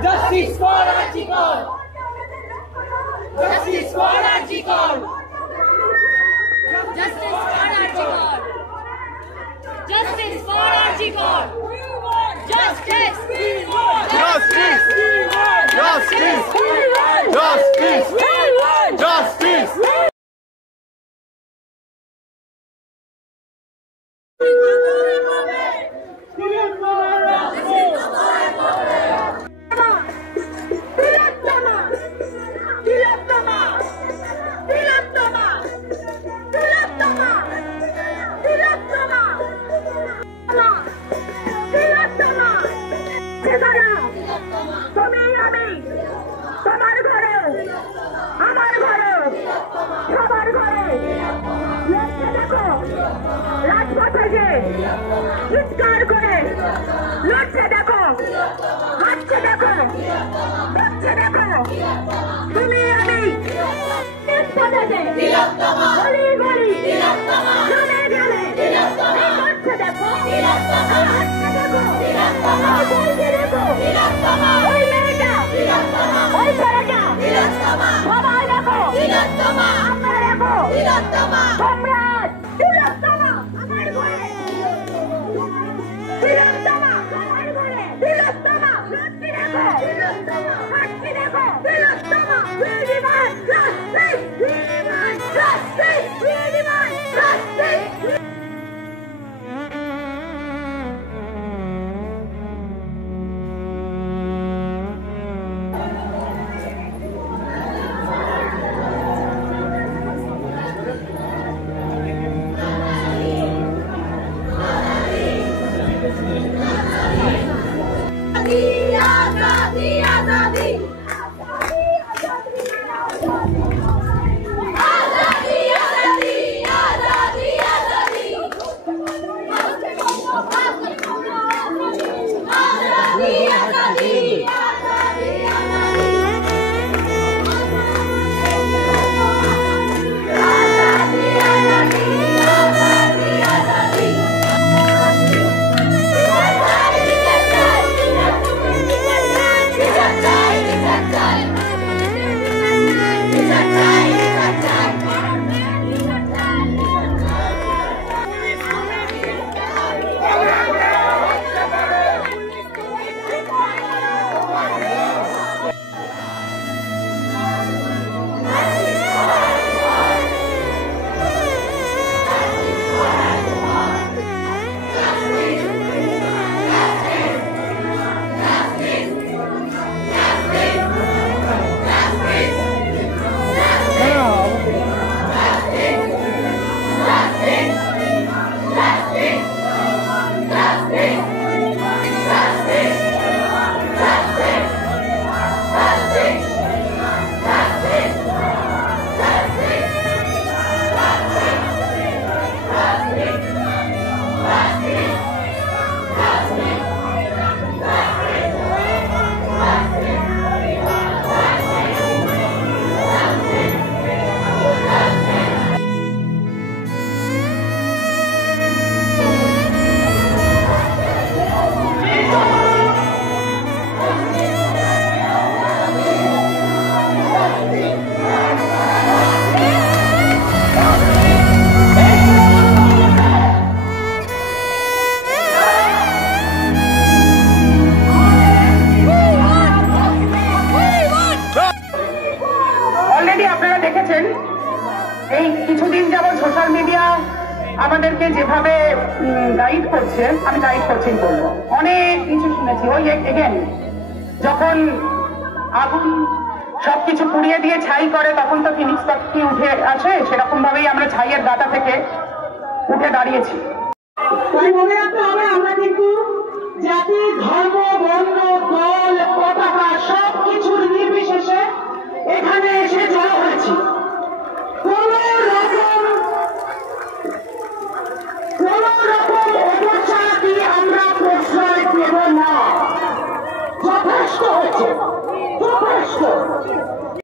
Justice for Archikor! Justice for Archikor! Justice for Archikor! Justice for Archikor! Justice! Justice! Justice! Justice! Justice! চিৎকার করে লড়ছে দেখো, হাঁটছে দেখো, বলছে দেখো, তুমি আমি গলি গলি গ্রামে গ্রামে করছে দেখো, হাঁটছে দেখো, বলছে দেখো, ওই মেয়েটা, ওই ছেলেটা, সবাই দেখো, আমরা দেখো, সম্রাট তিলোত্তমা আমার ঘরে, তিলোত্তমা আমার ঘরে, তিলোত্তমা লড়ছি দেখো, হাঁটছি দেখো, তিলোত্তমা we demand justice, we demand justice, we demand justice. আপনারা দেখেছেন এই কিছুদিন যাবত সোশ্যাল মিডিয়া আমাদেরকে যেভাবে গাইড করছে, আমি গাইড করছি বলবো, অনেক কিছু শুনেছি। ওই এগেন যখন আগুন সবকিছু পুড়িয়ে দিয়ে ছাই করে তখন তো ফিনিক্স পাখি উঠে আসে, সেরকম ভাবেই আমরা ছাইয়ের গাটা থেকে উঠে দাঁড়িয়েছি। তাই মনে রাখতে হবে আমরা কিন্তু জাতি, ধর্ম, বর্ণ, দল, পতাকা সবকিছুর নির্বিশেষে এখানে এসে জড়ো হয়েছি। কোন রকম অপচারকে আমরা প্রশ্রয় দেব না। যথেষ্ট হয়েছে, যথেষ্ট।